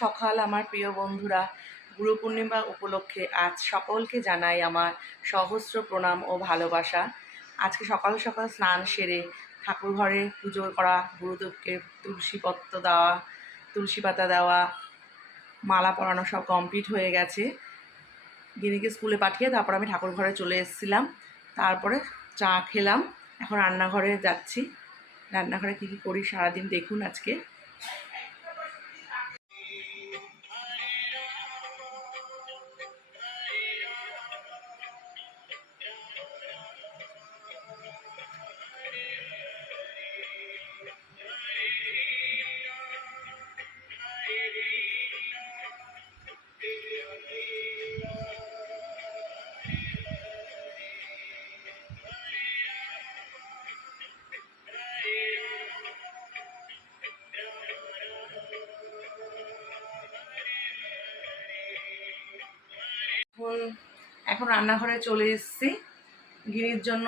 সকাল আমার প্রিয় বন্ধুরা। গুরু পূর্ণিমা উপলক্ষে আজ সকলকে জানাই আমার সহস্র প্রণাম ও ভালোবাসা। আজকে সকাল সকাল স্নান সেরে ঠাকুর ঘরে পুজো করা, গুরুদেবকে তুলসীপত্র দেওয়া, তুলসী পাতা দেওয়া, মালা পরানো সব কমপ্লিট হয়ে গেছে। গিনিকে স্কুলে পাঠিয়ে তারপর আমি ঠাকুর ঘরে চলে এসেছিলাম। তারপরে চা খেলাম, এখন রান্নাঘরে যাচ্ছি। রান্নাঘরে কী কী করি সারাদিন দেখুন আজকে। এখন রান্নাঘরে চলে এসেছি। গিরির জন্য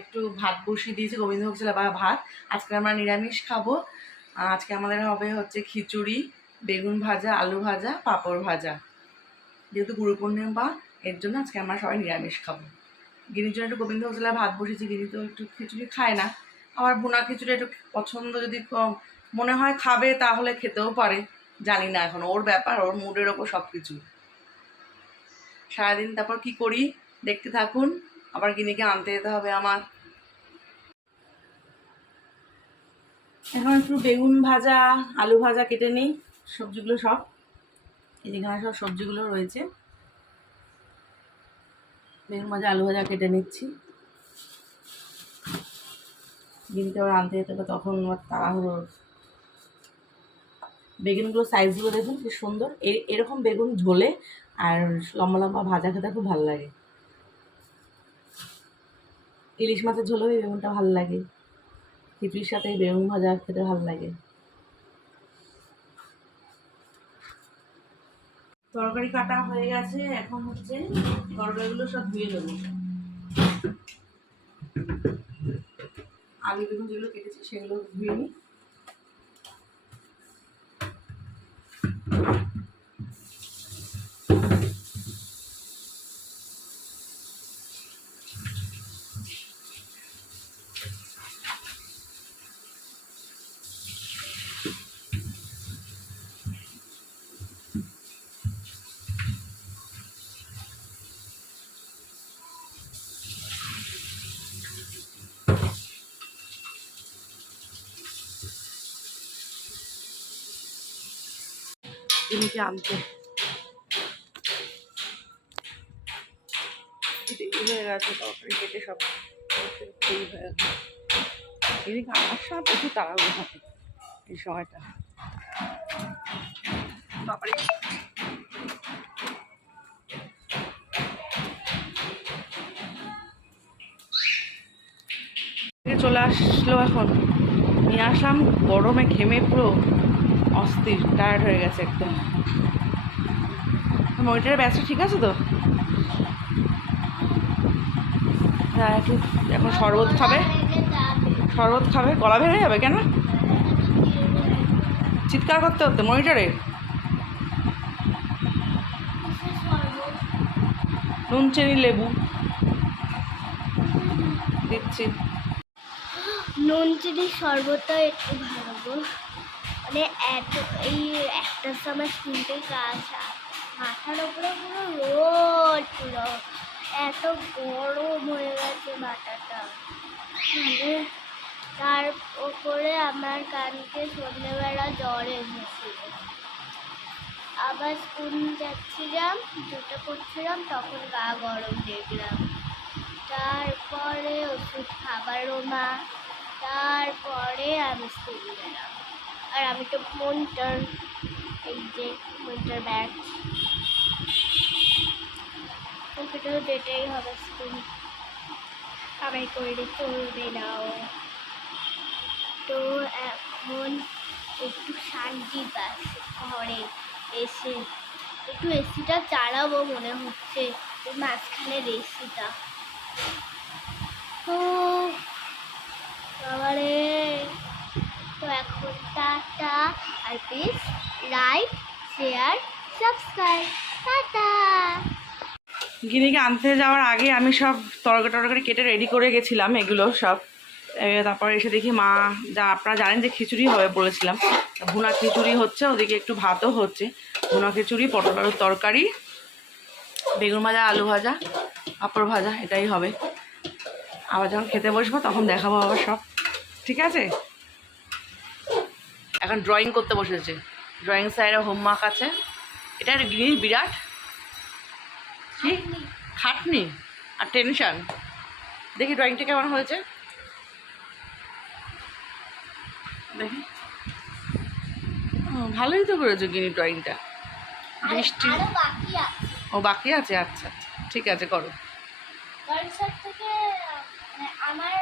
একটু ভাত বসিয়ে দিয়েছি, গোবিন্দভোগ চাল বা ভাত। আজকে আমরা নিরামিষ খাবো। আজকে আমাদের হবে হচ্ছে খিচুড়ি, বেগুন ভাজা, আলু ভাজা, পাঁপড় ভাজা। যেহেতু গুরু পূর্ণিমা, এর জন্য আজকে আমরা সবাই নিরামিষ খাবো। গিরির জন্য একটু গোবিন্দভোগ চাল ভাত বসিয়েছি। গিরি তো একটু খিচুড়ি খায় না, আবার ভুনা খিচুড়ি একটু পছন্দ, যদি মনে হয় খাবে তাহলে খেতেও পারে, জানি না, এখন ওর ব্যাপার, ওর মুডের ওপর সব কিছু। সারাদিন তারপর কি করি দেখতে থাকুন। আবার গিনিকে আনতে যেতে হবে আমার। এখন একটু বেগুন ভাজা, আলু ভাজা কেটে নিই। সবজিগুলো সব এই যেখানে সব সবজিগুলো রয়েছে। বেগুন ভাজা, আলু ভাজা কেটে নিচ্ছি। গিনিকে আবার আনতে যেতে হবে, তখন আমার তাড়াহুড়ো। বেগুনগুলো সাইজগুলো দেখুন কি সুন্দর। এরকম বেগুন ঝোলে আর লম্বা লম্বা ভাজা খেতে খুব ভালো লাগে। ইলিশ মাছের ঝোলেও এই বেগুনটা ভালো লাগে, খিচুড়ির সাথে এই বেগুন ভাজা খেতে ভালো লাগে। তরকারি কাটা হয়ে গেছে, এখন হচ্ছে তরকারিগুলো সব ধুয়ে নেবো। আলু বেগুন যেগুলো কেটেছি সেগুলো ধুয়ে নিই। গিনিকে আনতে হয়ে গেছে, তরকারি কেটে সব হয়ে গেছে। গিনিকে আনার সময় প্রচুর তাড়াহুড়ো থাকে এই সময়টা। বাবারে, চলে আসলো, এখন নিয়ে আসলাম। গরমে ঘেমে পুরো অস্থির, টায়ার্ড হয়ে গেছে একদম। মনিটরের ব্যাসটা ঠিক আছে তো? হ্যাঁ, একটু এখন শরবত খাবে, শরবত খাবে। গলা ভেঙে যাবে কেন? চিৎকার করতে হতে মনিটরে। নুন চিনি লেবু দিচ্ছি। নুন চিনি শরবতটা একটু ভালো গো। মানে এত এই একটার সময় স্কুলতে কাজ, মাথার উপরে পুরো রোদ, পুরো এত গরম হয়ে গেছে মাথাটা। মানে তার উপরে আমার কানকে সন্ধ্যেবেলা জ্বর এসেছিল। আবার স্কুল যাচ্ছিলাম, জুতো পরছিলাম, তখন গা গরম দেখলাম। তারপরে ওষুধ খাবারও মা, তারপরে আমি স্কুল গেলাম। আর আমি তো মনিটর, এই যে মনিটর ব্যাগ, ওকে তো যেতেই হবে স্কুল, সবাই করে চলবে নাও। তো এখন একটু শান্তি পাচ্ছি ঘরে এসে। একটু এসিটা চালাবো মনে হচ্ছে, এই মাঝখানের এসিটা। তো আবারে তো এখন টাটা আর please like share subscribe. Tata. গিনিকে আনতে যাওয়ার আগে আমি সব তরকারি কেটে রেডি করে গেছিলাম, এগুলো সব। তারপর এসে দেখি মা, যা আপনারা জানেন যে খিচুড়ি হবে বলেছিলাম, ভুনা খিচুড়ি হচ্ছে, ওদিকে একটু ভাতও হচ্ছে। ভুনা খিচুড়ি, পটল আলুর তরকারি, বেগুন ভাজা, আলু ভাজা, পাঁপড় ভাজা, এটাই হবে। আবার যখন খেতে বসবো তখন দেখাবো আবার সব, ঠিক আছে? এখন ড্রয়িং করতে বসেছে, ড্রয়িং স্যারের হোমওয়ার্ক আছে। এটা গিনির বিরাট কি খাটনি আর টেনশন। দেখি ড্রয়িংটা কেমন হয়েছে, দেখি। ভালোই তো করেছো গিনি ড্রয়িংটা। বৃষ্টি আরো বাকি আছে। ও বাকি আছে, আচ্ছা আচ্ছা, ঠিক আছে, করো। কনসার্ট থেকে আমার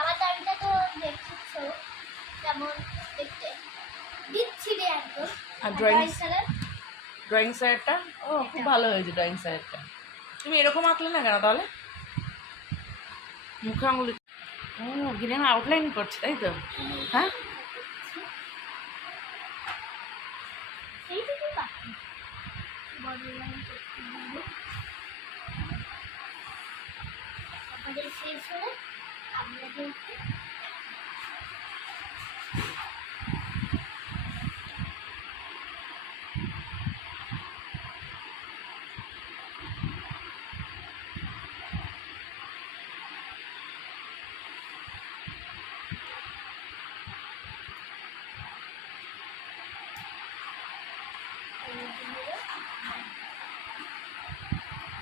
আমার দাবিটা তো দেখছো যেমন দেখতে দিচ্ছি রে একদম। আর ড্রয়িং স্যারের ড্রয়িং স্যারটা, ও খুব ভালো হয়েছে ড্রয়িং স্যারটা। তুমি এরকম আঁকলে না কেন তাহলে? মুখে আঙুল, ও গিনি আমি আউটলাইন করছি, তাই তো? হ্যাঁ, সেইটুকু বাকি বর্ডার লাইন করতে হবে। আমাদের শেষ হলে আপনাদেরকে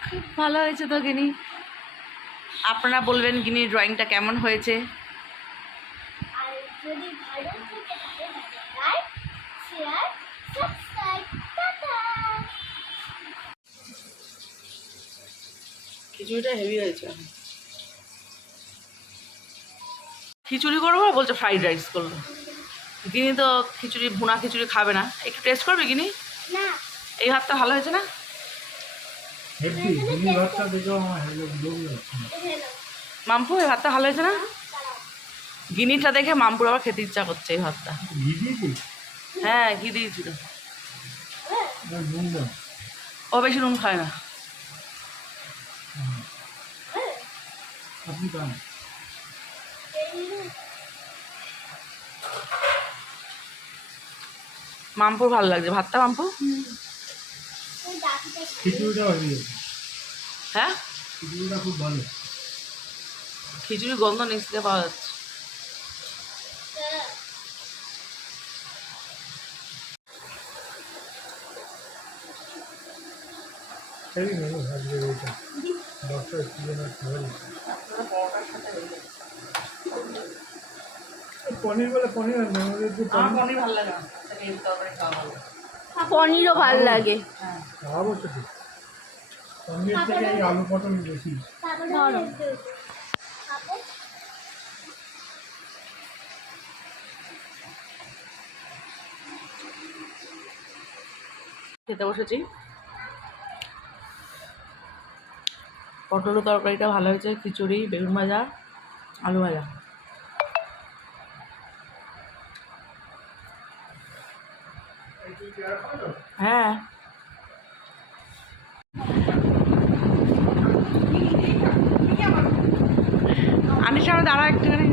খুব ভালো হয়েছে তো গিনি। আপনারা বলবেন গিনির ড্রয়িংটা কেমন হয়েছে। আর যদি ভালো থেকে থাকে লাইক শেয়ার সাবস্ক্রাইব। টাটা। খিচুড়িটা হেভি হয়েছে। খিচুড়ি করবো বলছে ফ্রাইড রাইস করবো। গিনি তো খিচুড়ি, ভুনা খিচুড়ি খাবে না। একটু টেস্ট করবে গিনি? না এই ভাতটা ভালো হয়েছে না? হেভি তুমি ভাতটা দেখো আমার হেভি লোক লাগছে না। হেলো মামপু এই ভাতটা ভালো হয়েছে না? গিনিটা দেখে মামপুর আবার খেতে ইচ্ছা করছে এই ভাতটা। ঘি দিয়েছি হ্যাঁ, ঘি দিয়েছিল। না নুন দাও। ও বেশি নুন খায় না। আপনি খান। মামপুর ভালো লাগছে ভাতটা, মামপু। খিচুড়িটা হয়ে গেছে, হ্যাঁ, খিচুড়িটা খুব ভালো। খিচুড়ি গন্ধ নিচ থেকে পাওয়া যাচ্ছে। হেভি মেনু আজকে এইটা ডক্টর স্টুডেন্ট খাবার। পনির বলে পনির আর মেনুদের যে আমার পনির ভালো লাগে না, এই তরকারি খাওয়া ভালো। পনিরও ভালো লাগে। হ্যাঁ, খাওয়াবো তো ঠিক। পনির থেকে এই আলু পটল বেশি। খেতে বসেছি। পটল তরকারিটা ভালো হয়েছে, খিচুড়ি, বেগুন ভাজা, আলু ভাজা। হ্যাঁ, আনিস সামনে দাঁড়া একটুখানি।